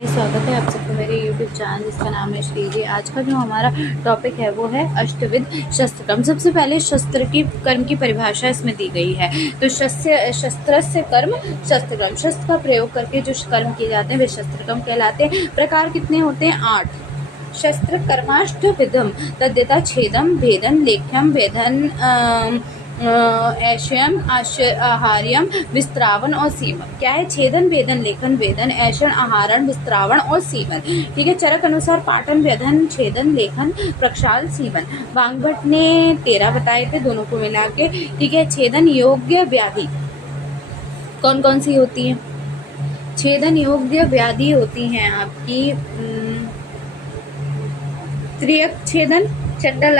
स्वागत है आप सबको मेरे YouTube चैनल जिसका नाम है श्रीजी। आज का जो हमारा टॉपिक है वो है अष्टविध शस्त्र कर्म। सबसे पहले शस्त्र की कर्म की परिभाषा इसमें दी गई है। तो शस्त्र से कर्म शस्त्र कर्म, शस्त्र का प्रयोग करके जो कर्म किए जाते हैं वे शस्त्र कर्म कहलाते हैं। प्रकार कितने होते हैं? 8। शस्त्र कर्माष्टविधम तद्यथा छेदम भेदन लेख्यम वेधन ऐशयम आहार्यम विस्त्रावन और सीवन। क्या है? छेदन भेदन लेखन वेदन ऐशण आहारण विस्त्रावण और सीवन। ठीक है। चरक अनुसार पाटन वेदन छेदन लेखन प्रक्षाल सीवन। वांगभट ने 13 बताए थे दोनों को मिला के। ठीक है। छेदन योग्य व्याधि कौन कौन सी होती है? छेदन योग्य व्याधि होती हैं आपकी त्रियक छेदन, चट्टा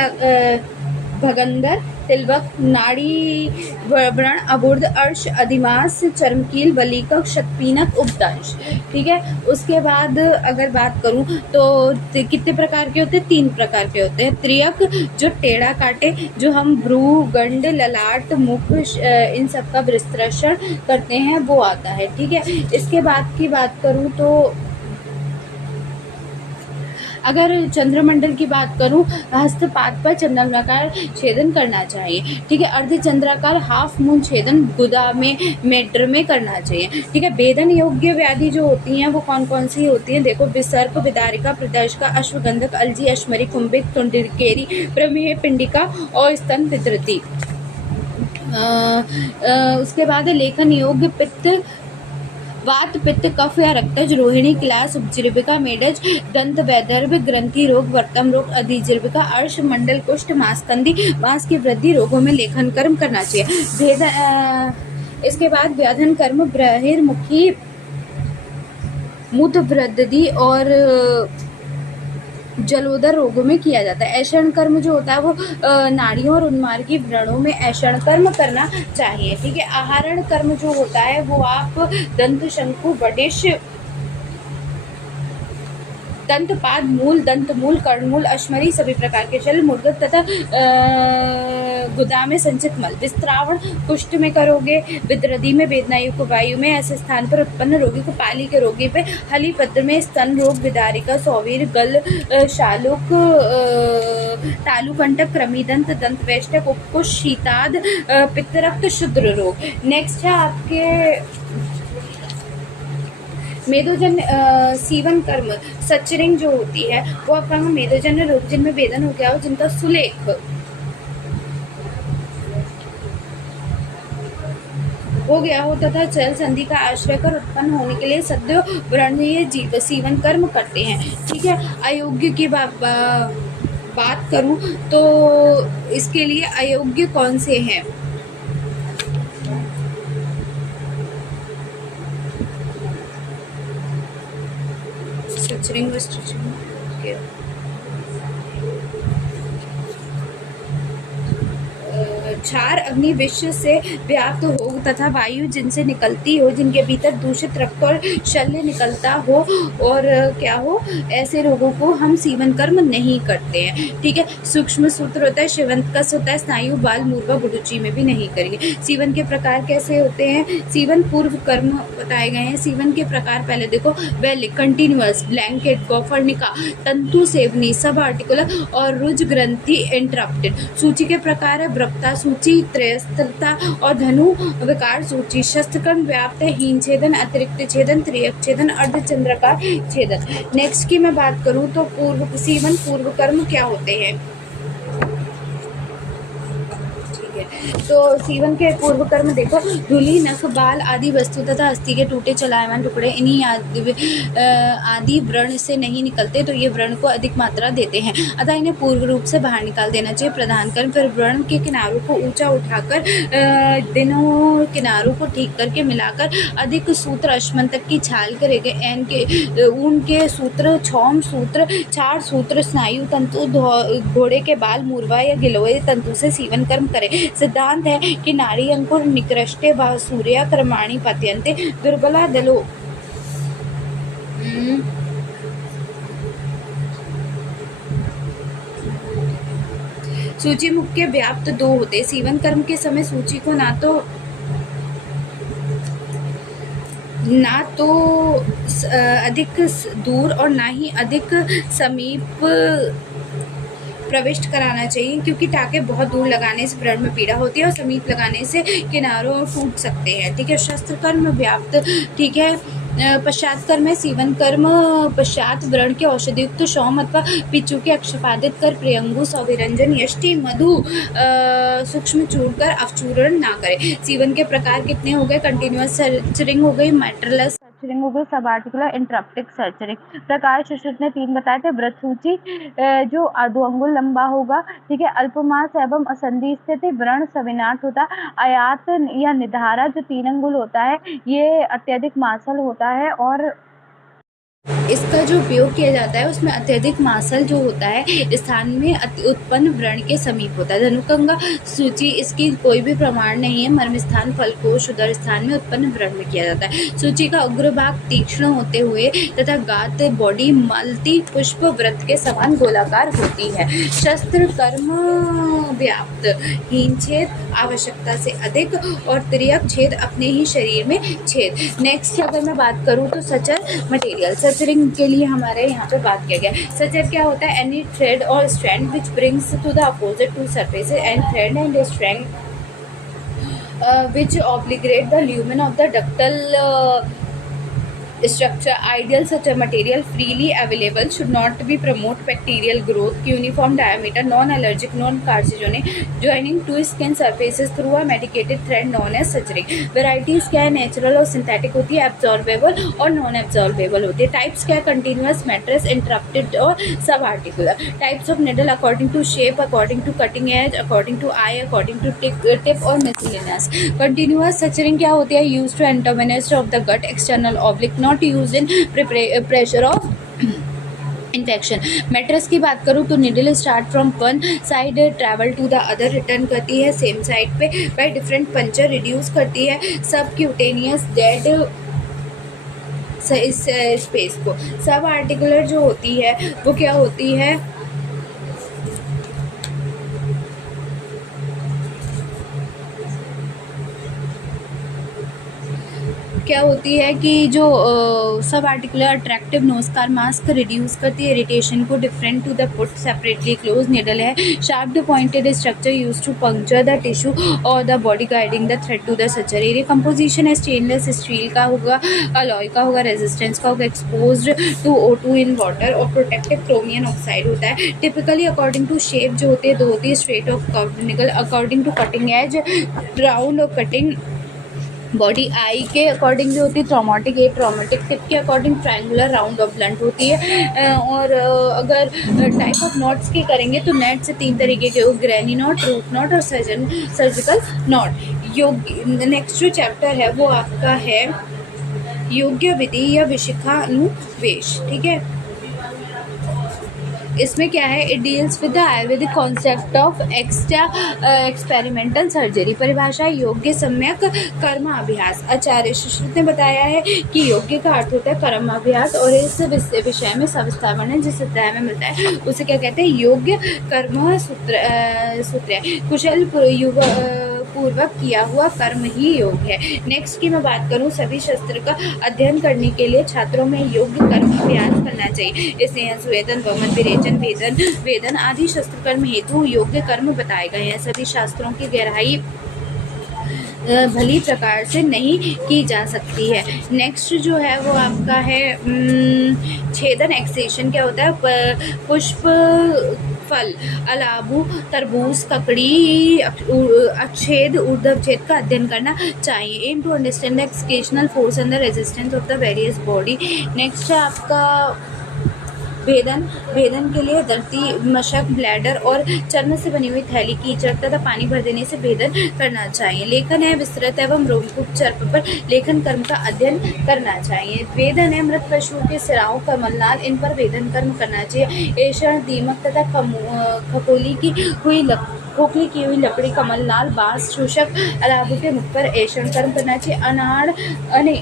भगंदर, तिलवक, नाड़ी व्रण, अबुर्द, अर्श, अधिमास, चर्मकील, वलीकक, शतपीनक, उपदंश। ठीक है। उसके बाद अगर बात करूं तो कितने प्रकार के होते हैं? 3 प्रकार के होते हैं। त्रियक जो टेढ़ा काटे, जो हम भ्रू, गंड, ललाट, मुख इन सब का विस्तृषण करते हैं वो आता है। ठीक है। इसके बाद की बात करूं तो अगर चंद्रमंडल की बात करूं, हस्तपाद पर चंद्राकार छेदन करना चाहिए। ठीक है। अर्धचंद्राकार हाफ मून छेदन गुदा में मेड्र में करना चाहिए। ठीक है। भेदन योग्य व्याधि जो होती हैं वो कौन कौन सी होती हैं? देखो, विसर्प, विदारिका, प्रदर्शका, अश्वगंधक, अलजी, अश्मरी, कुंभिक, तुंडिकेरी, प्रमेह, पिंडिका और स्तन पितृति। उसके बाद लेखन योग्य पित्त, वात, पित्त, कफ या रक्तज, रोहिणी, क्लास, उपजीविका, मेडज, दंत, वैदर्भ, ग्रंथि रोग, वर्तम रोग, अधिजीविका, अर्श, मंडल, कुष्ठ, मांसकंदी, मांस की वृद्धि रोगों में लेखन कर्म करना चाहिए। इसके बाद व्याधन कर्म बहिर्मुखी, मूत्र वृद्धि और जलोदर रोगों में किया जाता है। ऐषण कर्म जो होता है वो नाड़ियों और उन्मार्गी व्रणों में ऐषण कर्म करना चाहिए। ठीक है। आहारण कर्म जो होता है वो आप दंत, शंकु, वडिश, दंतपाद, मूल, दंतमूल, कर्णमूल, अश्मरी, सभी प्रकार के जल, मुर्गत तथा गुदा में संचित मल, विस्त्रावण कुष्ठ में करोगे, विद्रदी में, वेदनायुक्त वायु में, ऐसे स्थान पर उत्पन्न रोगी को, पाली के रोगी पे, हलीपत्र में, स्तन रोग, विदारिका, सौवीर, गल, शालुक, तालुकंटक, कृमिदंत, दंत वैष्टक, उपकुश, शीताद, पित्तरक्त, शुद्र रोग। नेक्स्ट है आपके मेदोजन सीवन कर्म। सचरिंग जो होती है वो आपका मेदोजन रोग जिनमें वेदन हो गया हो, जिनका सुलेख हो गया हो तथा चल संधि का आश्रय कर उत्पन्न होने के लिए सद्य व्रणीय जीव सीवन कर्म करते हैं। ठीक है। अयोग्य की बात करूं तो इसके लिए अयोग्य कौन से हैं? स्ट्रेचिंग क्षार अग्नि विश्व से व्याप्त हो तथा वायु जिनसे निकलती हो, जिनके भीतर दूषित रक्त और शल्य निकलता हो और क्या हो, ऐसे रोगों को हम सीवन कर्म नहीं करते हैं। ठीक है। सूक्ष्म सूत्र होता है, शिवंतकस होता है, स्नायु, बाल, मूर्वा, गुडुची में भी नहीं करेंगे। सीवन के प्रकार कैसे होते हैं? सीवन पूर्व कर्म बताए गए हैं। सीवन के प्रकार पहले देखो, वेल, कंटिन्यूअस, ब्लैंकेट, गौफर्णिका, तंतु सेवनी, सब आर्टिकुलर और रुज ग्रंथि इंटरप्टेड। सूची के प्रकार है वृक्ता सूची, त्रयस्त्रता और धनु विकार सूची। शस्त्रकर्म व्याप्त है हीन छेदन, अतिरिक्त छेदन, त्रियक छेदन, अर्धचंद्राकार छेदन। नेक्स्ट की मैं बात करूं तो सीवन पूर्व कर्म क्या होते हैं? तो सीवन के पूर्व कर्म देखो, धूली, नख, बाल आदि वस्तु तथा अस्थि के टूटे चलायमान टुकड़े इन्हीं आदि व्रण से नहीं निकलते तो ये व्रण को अधिक मात्रा देते हैं, अतः इन्हें पूर्व रूप से बाहर निकाल देना चाहिए। प्रधान कर्म फिर व्रण के किनारों को ऊंचा उठाकर दिनों किनारों को ठीक करके मिलाकर अधिक सूत्र अश्मंतक की छाल करेंगे। एन के ऊन के सूत्र, छौम सूत्र, चार सूत्र, स्नायु तंतु, घोड़े के बाल, मूर्वा या गिलोय तंतु से सीवन कर्म करें। सिद्धांत है कि नाड़ी अंकुर निकृष्टे व सूर्या कर्माणि पत्यन्ते दुर्बला दलो। सूची मुख के व्याप्त 2 होते। सीवन कर्म के समय सूची को ना तो अधिक दूर और ना ही अधिक समीप प्रविष्ट कराना चाहिए, क्योंकि टाँके बहुत दूर लगाने से व्रण में पीड़ा होती है और समीप लगाने से किनारों टूट सकते हैं। ठीक है, शस्त्र कर्म व्याप्त। ठीक है, पश्चात कर्म है सीवन कर्म। पश्चात व्रण के औषधियुक्त शौम अथवा पिच्चू के अक्षपादित कर प्रियंगुस अभिरंजन यष्टि मधु सूक्ष्म चूर कर अवचूरण ना करे। सीवन के प्रकार कितने हो गए? कंटिन्यूअस सर्चरिंग हो गई, मैटरलेस सर्चरिंग हो गई, सब आर्टिकुलर इंटरप्टिक सर्चरिंग। प्रकार सुश्रुत ने 3 बताए थे। व्रत सूची जो 2 अंगुल लंबा होगा। ठीक है, अल्पमास एवं असंधि स्थिति व्रण सविनाट होता। आयात या निधारा जो 3 अंगुल होता है, ये अत्यधिक मांसल होता है और इसका जो उपयोग किया जाता है उसमें अत्यधिक मांसल जो होता है स्थान में उत्पन्न व्रण के समीप होता है। धनुकंगा सूची इसकी कोई भी प्रमाण नहीं है। मर्म स्थान फलकोश उदर स्थान में उत्पन्न व्रण में किया जाता है। सूची का उग्र भाग तीक्ष्ण होते हुए तथा गात बॉडी मल्टी पुष्प वृत्त के समान गोलाकार होती है। शस्त्र कर्म व्याप्त हीन छेद आवश्यकता से अधिक और तिर्यक छेद अपने ही शरीर में छेद। नेक्स्ट अगर मैं बात करूँ तो सचर मटेरियल। सचरिंग के लिए हमारे यहाँ पे बात किया गया। सचर क्या होता है? एनी थ्रेड और strand which brings to the opposite two surfaces and thread and strand which obligate the lumen of the ductal structure. Ideal such a material freely available should not be promote bacterial growth. Uniform diameter, non-allergic, non-carcinogenic, joining two skin surfaces through a medicated thread known as suturing. Varieties क्या है? Natural और synthetic होती है, absorbable और non absorbable होती है। Types क्या है? कंटिन्यूअस, मैट्रेस, इंटरप्टेड और subcuticular. Types of needle according to shape, according to cutting edge, according to eye, according to tip और मिसलिनियस। कंटिन्यूअस सचरिंग क्या होती है? Use to anastomosis of the gut, external oblique, not use in pressure of infection. Mattress की बात करूँ तो needle start from one side travel to the other, return करती है सेम साइड पे बाय डिफरेंट पंचर, रिड्यूस करती है सब क्यूटेनियस डेड इस स्पेस को। सब आर्टिकुलर जो होती है वो क्या होती है? क्या होती है कि जो subcuticular attractive no scar mask reduce करती है इरिटेशन को, different to the foot, separately close needle है, sharp pointed structure use to puncture the tissue और the body, guiding the thread to the suture area. Composition है stainless steel का होगा, alloy का होगा, रेजिस्टेंस का होगा, exposed to O2 in water और प्रोटेक्टिव क्रोमियम ऑक्साइड होता है। टिपिकली अकॉर्डिंग टू शेप जो होती है दो होती है, स्ट्रेट ऑफ कर्व्ड निकल, according to cutting edge, round और कटिंग बॉडी, आई के अकॉर्डिंग जो होती है ट्रॉमेटिक, ए ट्रॉमेटिक, टिप के अकॉर्डिंग ट्रायंगुलर, राउंड और ब्लंट होती है। और अगर टाइप ऑफ नॉट्स की करेंगे तो नेट से 3 तरीके के, ग्रैनी नॉट, रूट नॉट और सर्जिकल नॉट। नेक्स्ट जो चैप्टर है वो आपका है योग्य विधि या विशिखानुवेश। ठीक है, इसमें क्या है? It deals with the Ayurvedic concept of experimental surgery. परिभाषा योग्य सम्यक कर्माभ्यास। आचार्य सुश्रुत ने बताया है कि योग्य का अर्थ होता है कर्माभ्यास और इस विषय में सविस्तार वर्णन जिस अध्याय में मिलता है उसे क्या कहते हैं? योग्य कर्म सूत्र। कुशल पूर्वक किया हुआ कर्म ही योग है। नेक्स्ट की मैं बात करूं, सभी शस्त्र का अध्ययन करने के लिए छात्रों में योग्य कर्म अभ्यास करना चाहिए। इसलिए स्वेदन, वमन, विरेचन, वेदन आदि शस्त्र कर्म हेतु योग्य कर्म बताए गए हैं। सभी शास्त्रों की गहराई भली प्रकार से नहीं की जा सकती है। नेक्स्ट जो है वो आपका है छेदन। एक्सेशन क्या होता है? पुष्प, फल, अलाबू, तरबूज, ककड़ी, अच्छेद, ऊर्ध्वछेद का अध्ययन करना चाहिए। Aim to understand the excisional force and the resistance of the various body. Next है आपका भेदन। भेदन के लिए धरती, मशक, ब्लैडर और चर्म से बनी हुई थैली, कीचड़ तथा पानी भर देने से भेदन करना चाहिए। लेखन है विस्तृत एवं रोमकूप चर्म पर लेखन कर्म का अध्ययन करना चाहिए। वेदन है मृत पशुओं के सिराओं, कमलनाल, इन पर वेदन कर्म करना चाहिए। ऐषण, दीमक तथा खपोली की हुई खोखली की हुई लकड़ी, कमलनाल, बांस, शोषक अलाबों के मुख पर ऐषण कर्म करना चाहिए। अनाड़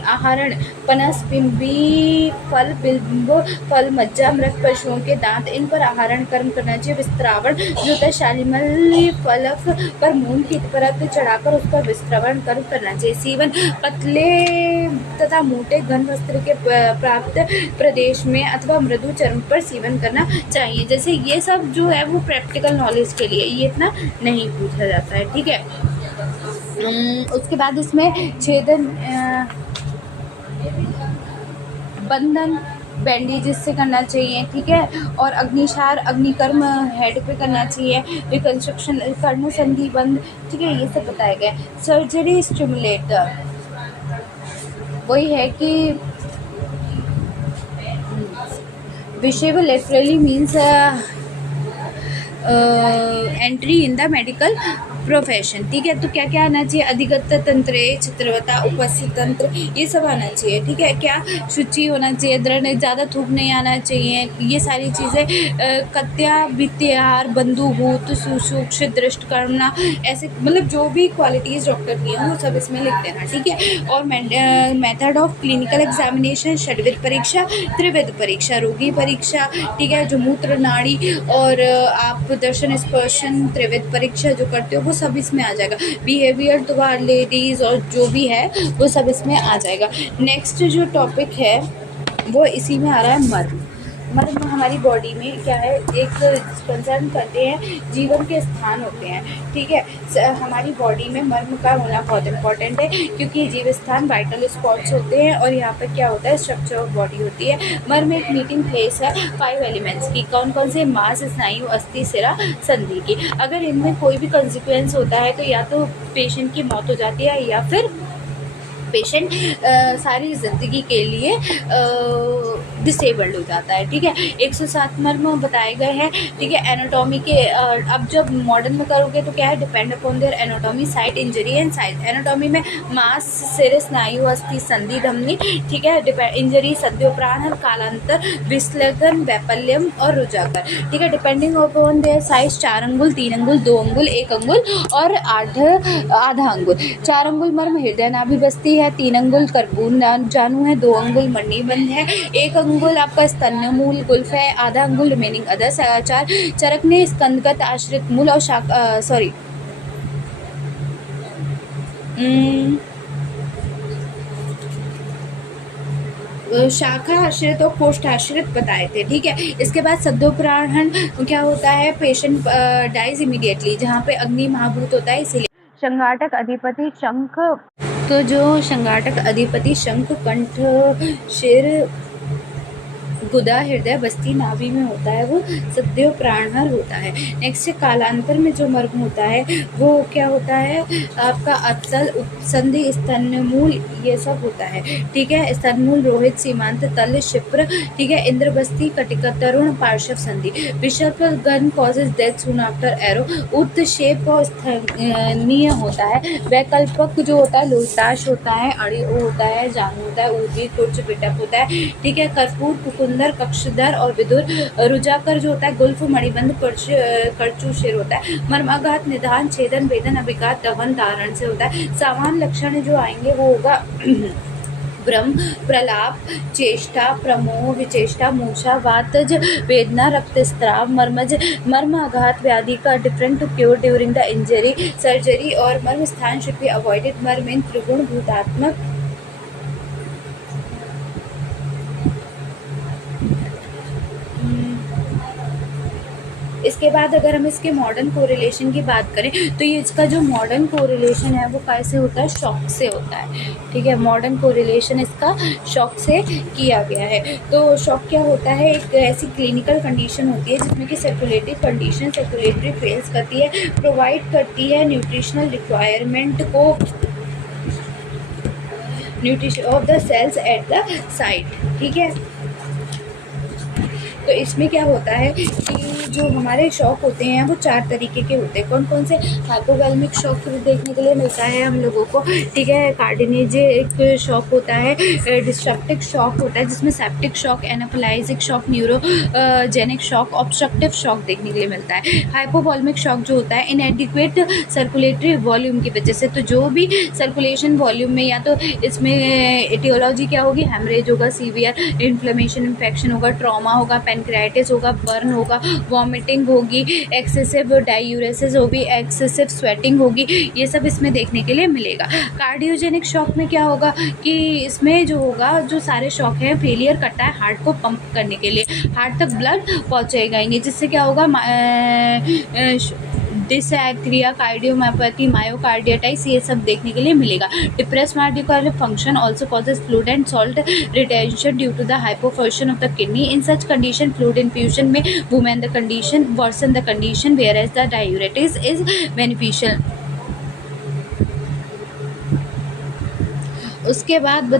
आहरण, पनस, बिंबी फल, बिल्ब फल, मज्जा, मृत पशुओं के दांत, इन पर आहरण कर्म करना चाहिए। विस्त्रावण जो होता है शालिमल फलक पर मून की परत चढ़ाकर उस पर विस्त्रावण कर्म करना चाहिए। सीवन, पतले तथा मोटे घन वस्त्र के प्राप्त प्रदेश में अथवा मृदु चर्म पर सीवन करना चाहिए। जैसे ये सब जो है वो प्रैक्टिकल नॉलेज के लिए, ये इतना नहीं पूछा जाता है, ठीक है। उसके बाद इसमें छेदन, बंधन, बैंडेज से करना चाहिए, ठीक है। और अग्निशार, अग्निकर्म हेड पे करना चाहिए। रिकंस्ट्रक्शन, कर्ण संधि बंद, ठीक है, ये सब बताया गया। सर्जरी स्टिमुलेटर वही है कि विशेव literally means entry in the medical profession, ठीक है। तो क्या क्या आना चाहिए? अधिगत तंत्र, चित्रवता, उपस्थित तंत्र, ये सब आना चाहिए, ठीक है। क्या? शुचि होना चाहिए, दृढ़, ज़्यादा थूक नहीं आना चाहिए, ये सारी चीज़ें। कत्या, वित्तहार, बंधुभूत, सुसूक्ष, दृष्ट करना, ऐसे मतलब जो भी क्वालिटीज़ डॉक्टर की हैं वो सब इसमें लिख देना, ठीक है। और मेथड ऑफ क्लिनिकल एग्जामिनेशन, षड्विध परीक्षा, त्रिविध परीक्षा, रोगी परीक्षा, ठीक है, जो मूत्र नाड़ी और आप दर्शन स्पर्शन त्रिविध परीक्षा जो करते हो वो सब इसमें आ जाएगा। बिहेवियर तो लेडीज और जो भी है वो सब इसमें आ जाएगा। नेक्स्ट जो टॉपिक है वो इसी में आ रहा है मर्म। मर्म हमारी बॉडी में क्या है, एक कंसर्न करते हैं, जीवन के स्थान होते हैं, ठीक है। हमारी बॉडी में मर्म का होना बहुत इंपॉर्टेंट है क्योंकि जीव स्थान वाइटल स्पॉट्स होते हैं और यहाँ पर क्या होता है, स्ट्रक्चर ऑफ बॉडी होती है। मर्म एक मीटिंग प्लेस है 5 एलिमेंट्स की। कौन कौन से? मांस, स्नायु, अस्थि, सिरा, संधि की। अगर इनमें कोई भी कंसिक्वेंस होता है तो या तो पेशेंट की मौत हो जाती है या फिर पेशेंट सारी ज़िंदगी के लिए डिसेबल्ड हो जाता है, ठीक है। 107 मर्म बताए गए हैं, ठीक है। एनाटॉमी के अब जब मॉडर्न में करोगे तो क्या है, depend upon their anatomy, site, injury and size. Anatomy में मांस, सिर, स्नायु, अस्थि, संधि, धमनी, ठीक है। इंजरी, सद्यो प्राण, कालांतर, विश्लेषण, वैपल्यम और रुजाकर, ठीक है। डिपेंडिंग अपॉन देयर साइज 4 अंगुल, 3 अंगुल, 2 अंगुल, 1 अंगुल और आधा अंगुल। 4 अंगुल मर्म हृदय नाभि बस्ती है, 3 अंगुल कर्पूर जानू है, 2 अंगुल मणिबंध है, 1 अंगुल आपका स्तन्य मूल गुल्फ है, आधा अंगुल रिमेनिंग अदर। 4 चरकने स्कंदगत आश्रित मूल और शाखा आश्रित और कोष्ठ आश्रित बताए थे, ठीक है। इसके बाद सद्योप्राहन क्या होता है, पेशेंट डाइज इमीडिएटली, जहाँ पे अग्नि महाभूत होता है इसीलिए। संघाटक अधिपति शंख, तो जो संघाटक अधिपति शंख, कंठ, शिर, गुदा, हृदय, बस्ती, नाभि में होता है वो सद्यो प्राणहर होता है। नेक्स्ट कालांतर में जो मर्म होता है वो क्या होता है, आपका अतल, उपसंधि, स्तनमूल, ये सब होता है, ठीक है। स्तनमूल, रोहित, सीमांत, तल, शिप्र, ठीक है। इंद्रबस्ती, कटिका, तरुण, पार्श्व संधि। विषर्प gun causes death soon after arrow. उत्क्षेप और स्थनीय होता है। वैकल्पक जो होता है, लोहिताश होता है, अड़ी होता है, जानु होता है, ऊर्वी, कुर्च, पिटक होता है, ठीक है। कर्पूर, कुकुंदर, कक्षधर और विदुर। रुजाकर जो होता है, गुल्फ, मणिबंध, करचू, शिर होता है। मर्माघात, निदान, छेदन, वेदन, अभिघात, दहन, धारण से होता है। सामान्य लक्षण जो आएंगे वो होगा भ्रम, प्रलाप, चेष्टा, प्रमोह, विचेष्टा, मूर्छा, वातज, वेदना, रक्तस्राव, मर्माघात व्याधि का different to cure during the injury surgery. और मर्म स्थान शुड बी अवॉइडेड। मर्म इन त्रिगुण भूतात्मक। इसके बाद अगर हम इसके मॉडर्न कोरिलेशन की बात करें तो ये इसका जो मॉडर्न कोरिलेशन है वो कैसे होता है, शॉक से होता है, ठीक है। मॉडर्न कोरिलेशन इसका शॉक से किया गया है। तो शॉक क्या होता है, एक ऐसी क्लिनिकल कंडीशन होती है जिसमें कि सर्कुलेटरी कंडीशन, सर्कुलेटरी फेल्स करती है, प्रोवाइड करती है न्यूट्रिशनल रिक्वायरमेंट को, nutrition of the cells at the site, ठीक है। तो इसमें क्या होता है कि जो हमारे शॉक होते हैं वो 4 तरीके के होते हैं। कौन कौन से? हाइपोवॉल्मिक शॉक देखने के लिए मिलता है हम लोगों को, ठीक है। कार्डिनेजिक शॉक होता है, डिस्ट्रप्टिव शॉक होता है जिसमें septic shock, anaphylactic shock, neurogenic shock, obstructive shock देखने के लिए मिलता है। हाइपोवॉल्मिक शॉक जो होता है इनएडिक्वेट सर्कुलेटरी वॉल्यूम की वजह से, तो जो भी सर्कुलेशन वॉल्यूम में, या तो इसमें एटियोलॉजी क्या होगी, हेमरेज होगा, सीवियर इन्फ्लेमेशन, इन्फेक्शन होगा, ट्रॉमा होगा, पेनक्राइटिस होगा, बर्न होगा, वॉमिटिंग होगी, एक्सेसिव डायूरेसिस होगी, एक्सेसिव स्वेटिंग होगी, ये सब इसमें देखने के लिए मिलेगा। कार्डियोजेनिक शॉक में क्या होगा कि इसमें जो होगा, जो सारे शॉक हैं फेलियर करता है हार्ट को पंप करने के लिए, हार्ट तक ब्लड पहुँचेगा ही नहीं, जिससे क्या होगा डिसएक्रिया, कार्डियोमायोपैथी, मायोकार्डियाटाइस, ये सब देखने के लिए मिलेगा। Depress myocardial function also causes fluid and salt retention due to the hypofunction of the kidney. In such condition fluid infusion may वुमेन the condition worsen the condition where as the diuretics is beneficial. उसके बाद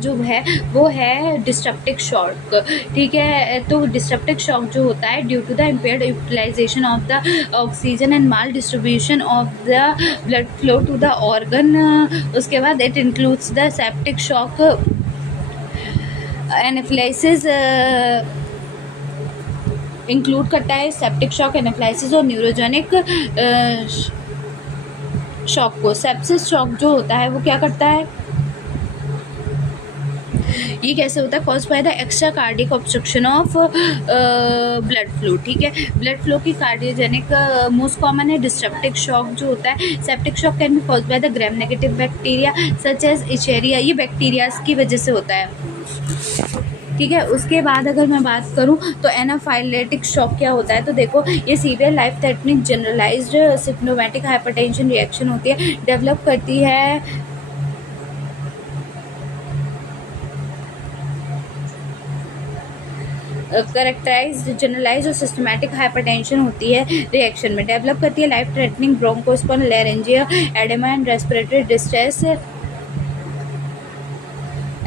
जो है वो है distributive shock, ठीक है। तो डिस्ट्रप्टिव शॉक जो होता है due to the impaired utilization of the oxygen and maldistribution of the blood flow to the organ. उसके बाद it includes the septic shock, anaphylaxis include करता है सेप्टिक शॉक, एनाफिलाइसिस और न्यूरोजेनिक शॉक को। Sepsis shock जो होता है वो क्या करता है, ये कैसे होता है, cause by the extra cardiac obstruction of blood flow, ठीक है। ब्लड फ्लो की कार्डियोजेनिक मोस्ट कॉमन है डिस्ट्रप्टिव शॉक जो होता है। Septic shock can be cause by the gram negative bacteria such as Escherichia, ये बैक्टीरियाज की वजह से होता है, ठीक है। उसके बाद अगर मैं बात करूं तो एनाफाइलेटिक शॉक क्या होता है, तो देखो ये severe life threatening generalized symptomatic hypertension reaction होती है, डेवलप करती है करेक्टराइज जनरलाइज और सिस्टमैटिक हाइपरटेंशन होती है रिएक्शन में, डेवलप करती है life threatening bronchospasm, laryngeal, oedema and respiratory distress,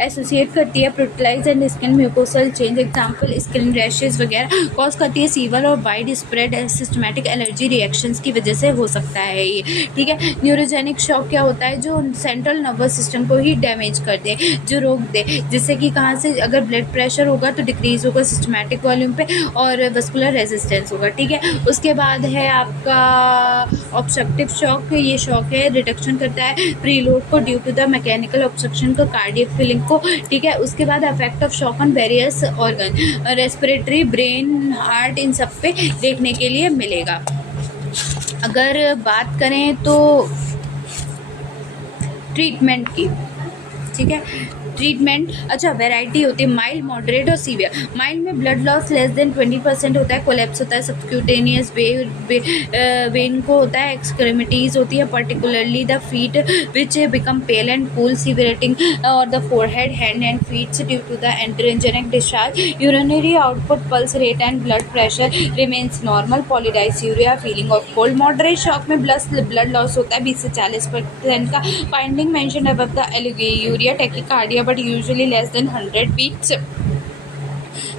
associate करती है प्रोटलाइज and skin mucosal change, example skin rashes वगैरह, कॉज करती है सीवर और widespread systematic allergy reactions की वजह से हो सकता है ये, ठीक है। न्यूरोजेनिक शॉक क्या होता है, जो सेंट्रल नर्वस सिस्टम को ही डैमेज कर दे, जो रोक दे, जिससे कि कहाँ से, अगर ब्लड प्रेशर होगा तो डिक्रीज होगा सिस्टमैटिक वॉल्यूम पे और वस्कुलर रेजिस्टेंस होगा, ठीक है। उसके बाद है आपका ऑब्स्ट्रक्टिव शॉक, ये शॉक है रिडक्शन करता है प्रीलोड को due to the mechanical obstruction को, कार्डियक फिलिंग को, ठीक है। उसके बाद effect of shock on various organ, respiratory, brain, heart, इन सब पे देखने के लिए मिलेगा। अगर बात करें तो ट्रीटमेंट की, ठीक है, ट्रीटमेंट, अच्छा वैरायटी होती है माइल्ड, मॉडरेट और सीवियर। माइल्ड में ब्लड लॉस लेस देन 20% होता है, कोलैप्स होता है, सबक्यूटेनियस वेन को होता है, एक्सट्रीमिटीज होती है particularly the feet which become pale and cool, sweating और the forehead, hand and feets due to the adrenergic discharge, urinary output, pulse rate and blood pressure remains normal, पॉलीडाइसूरिया, feeling of cold. Moderate shock में blood loss होता है 20 से 40% का, finding mention above the oliguria, tachycardia but usually less than 100 beats.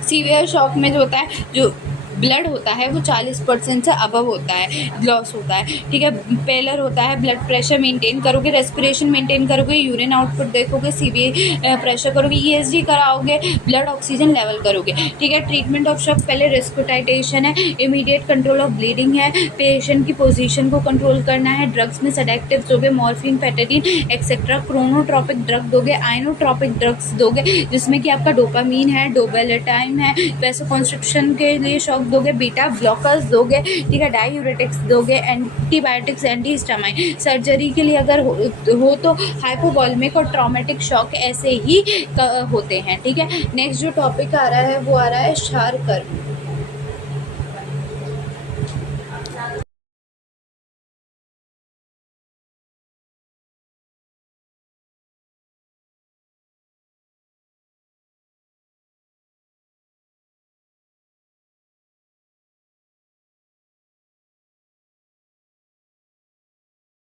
Severe shock में जो होता है, जो ब्लड होता है वो 40% से अबव होता है, लॉस होता है, ठीक है। पेलर होता है, ब्लड प्रेशर मेंटेन करोगे, रेस्पिरेशन मेंटेन करोगे, यूरिन आउटपुट देखोगे, सीवी प्रेशर करोगे, ईएसजी कराओगे, ब्लड ऑक्सीजन लेवल करोगे, ठीक है। ट्रीटमेंट ऑफ शॉक, पहले रेस्कुटाइटेशन है, इमीडिएट कंट्रोल ऑफ ब्लीडिंग है, पेशेंट की पोजीशन को कंट्रोल करना है, ड्रग्स में सेडेक्टिव्स दोगे, मॉर्फिन, पेटाडीन एक्सेट्रा, क्रोनोट्रॉपिक ड्रग दोगे, आइनोट्रॉपिक ड्रग्स दोगे जिसमें कि आपका डोपामीन है, डोबेलेटाइन है, वैसोकंस्ट्रिक्शन के लिए शॉक दोगे, बीटा ब्लॉकर्स दोगे, ठीक है, डायूरेटिक्स दोगे, एंटीबायोटिक्स, एंटीहिस्टामाइन। सर्जरी के लिए अगर हो तो हाइपोवॉल्मिक और ट्रॉमेटिक शॉक ऐसे ही होते हैं, ठीक है। नेक्स्ट जो टॉपिक आ रहा है वो आ रहा है क्षार कर्म।